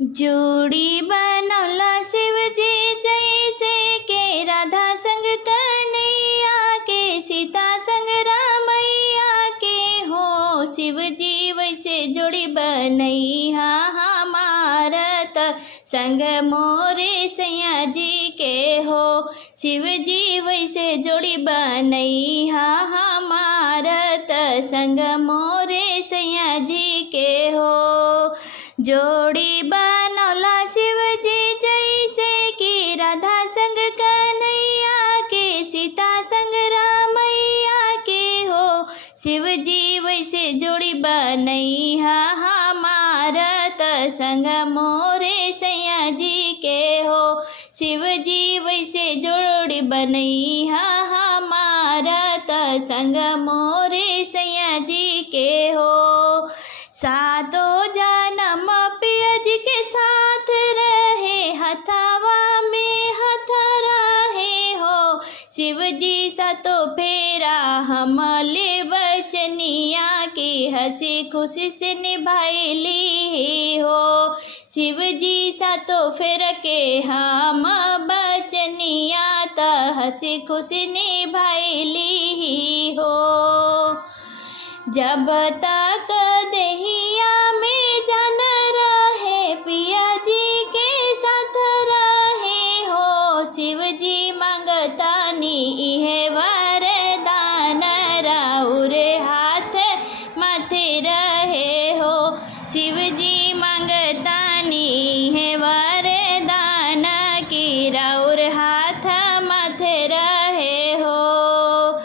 जोड़ी बनौला शिवजी जैसे के राधा संग कन्हैया के, सीता संग रामैया के हो। शिवजी वैसे जोड़ी बनैया हमारत संग मोरे सैया जी के हो। शिवजी वैसे जोड़ी बनैया हमारत संग मोरे सैया जी के हो। जोड़ी बनौला शिवजी जैसे कि राधा संग कन्हैया के, सीता संग रामैया के हो। शिवजी वैसे जोड़ी बनैया हमारत संग मोरे सैया जी के हो। शिवजी वैसे जोड़ी बनैया हमारत संग मोरे सैया जी के हो। सातों जन्म पिया जी के साथ रहे, हथवा में हथ रहे हो। शिवजी सातों फेरा हमले बचनिया की, हंसी खुशी से निभाइली हो। शिवजी सातों फेर के हम बचनिया त हंसी खुशी निभाइली हो। जब तक देहिया में जान रहे, पिया जी के साथ रहे हो। शिवजी मांगतानी इहे वरदान, राउर हाथ माथे रहे हो। शिवजी मांगतानी इहे वरदान, की राउर हाथ माथे रहे हो।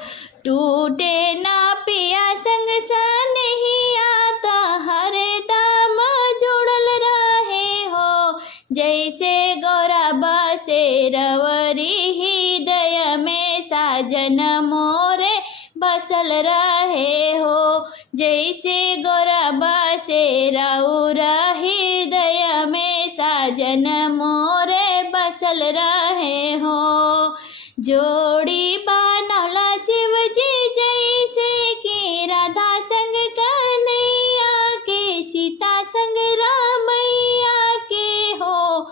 टूटे ना पिया संग सनहिया त हरदम जुड़ल रहे हो। जैसे गौरा बसे रवरी हृदय में, साजन मोरे बसल रहे हो। जैसे गौरा बसे रउर हृदय में, साजन मोरे बसल रहे हो। जोड़ी बनौला शिवजी जैसे कि राधा संग कन्हैया के, सीता संग रामैया के हो।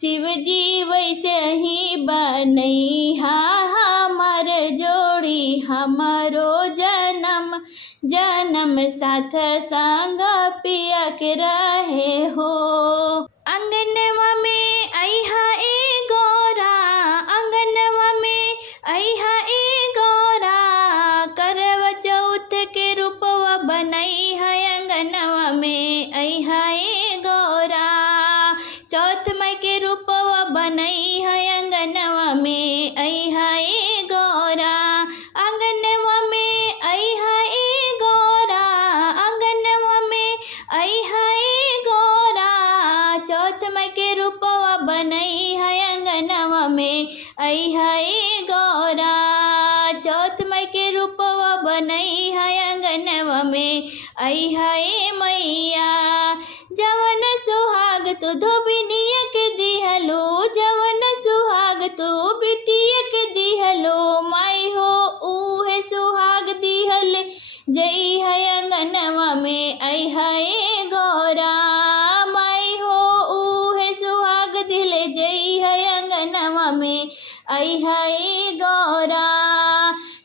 शिवजी वैसे ही बनैया हमार जोड़ी, हमारो जन्म जन्म साथ संग पिया के रहे हो। अंगनवा में अइहा ए गौरा, अंगनवा में अइहा ए गौरा, करवा चौथ के रूपवा बनैहा अंगनवा में अइहा ए गौरा। चौथ माई के रूपवा बनैहा अंगनवा में अइहा ए गौरा। अंगनवा में अइहा ए गौरा, अंगनवा में अइहा ए गौरा। चौथ माई के रूपवा बनैहा अंगनवा में अइहा ए गौरा। चौथ माई के रूपवा बनैहा अंगनवा में अइहा ए मैया। जवन सुहाग तू धोबिनिया के दिहलो, जवन सुहाग तू बिटिया के दिहलो, माई हो उहे सुहाग दिहल जइहा अंगनवा में अइहा ए गौरा। माई हो उहे सुहाग दिले जइहा अंगनवा में अइहा ए गौरा।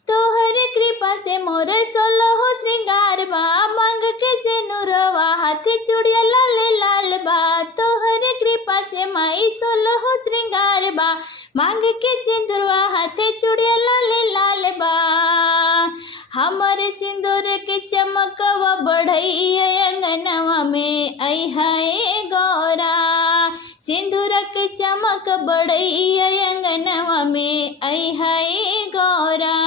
तोहर कृपा से मोर सोलहो श्रृंगार बा, मांग के से नुरवा हाथी चूड़िया लाल लाल बा। तोहर कृपा से माई सोलहो श्रृंगार बा, मांग के सिंदूरवा हाथे चूड़िया लाल लाल बा। हमर सिंदूर के चमकवा बढ़ैया अंगनवा में अइहा ए गौरा। सिंदूर के चमक बढ़ैया अंगनवा में अइहा ए गौरा।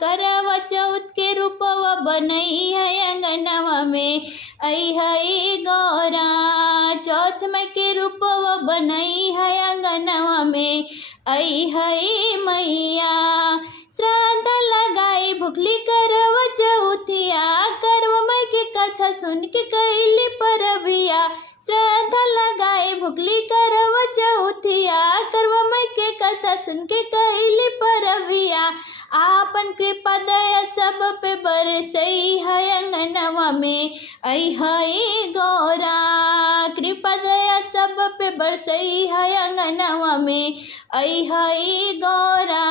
करवा चौथ के रूपवा बनैया अंगनवा में अइहा ए गौरा। चौथ माई के रूपवा बनैया अंगनवा में अइहा ए मैया। श्राद्ध लगाई भुखली करवा चौथिया, करवा माई के कथा सुन के कैली परबिया। श्राद्ध लगाई भुखली करवा चौथिया, करवा माई के कथा सुन के कैली परबिया। आपन कृपा दया सब पे बरसैहा अंगनवा में अइहा ए गौरा। कृपा दया सब पे बरसई है अंगनवा में। आई हई गौरा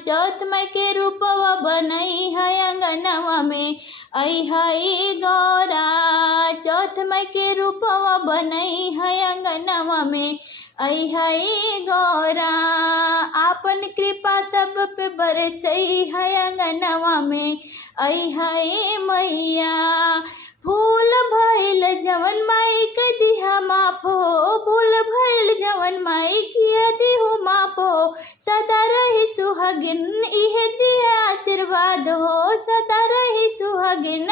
चौथ माई के रूपवा बनई है अंगनवा में। आई हई गौरा चौथ माई के रूपवा बनई है अंगनवा में। आई हई गौरा आपन कृपा सब पे बरसई है अंगनवा में। आई हई मैया भूल भइल जवन माई के दिहा माफ हो। भूल भइल जवन माई किया दिहु माफ हो। सदा रही सुहागिन इहे दिहा आशीर्वाद हो। सदा रही सुहागिन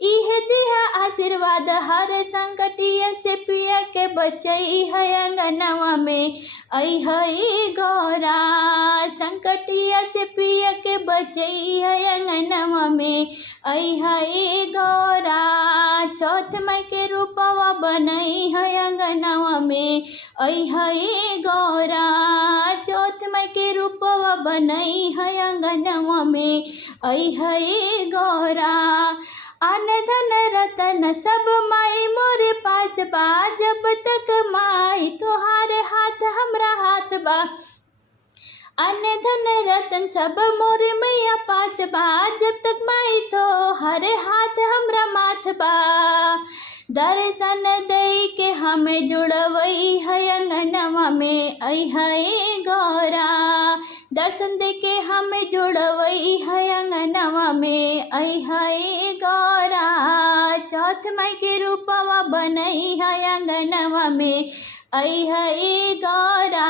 इहे दिहा आशीर्वाद। हर संकटिया से पिया के बचई है अंगनवा में। आई हई गौरा संकटिया से पिया के बचई है अंगनवा में। आई हई गौरा चौथ माई के रूपवा बनई है अंगनवा में। आई हई गौरा चौथ माई के रूपवा बनई है अंगनवा में। आई हई गौरा अन धन रतन सब माई मोरे पास बा। जब तक माई तोहार हाथ हमरा हाथ बा। अन्न धन रतन सब मोरे मैया पास बा। जब तक माई तो हर हाथ हमरा माथ बा। दर्शन दई के हमें जुड़वई है अंगनवा में। आई हई गौरा दर्शन दे के हमें जुड़वई है अंगनवा में। आई हई गौरा चौथ माई के रूपवा बनई है अंगनवा में। आई हई गौरा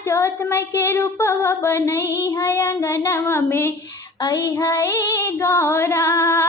चौथ माई के रूपवा बनई है अंगनवा में। आई हई गौरा।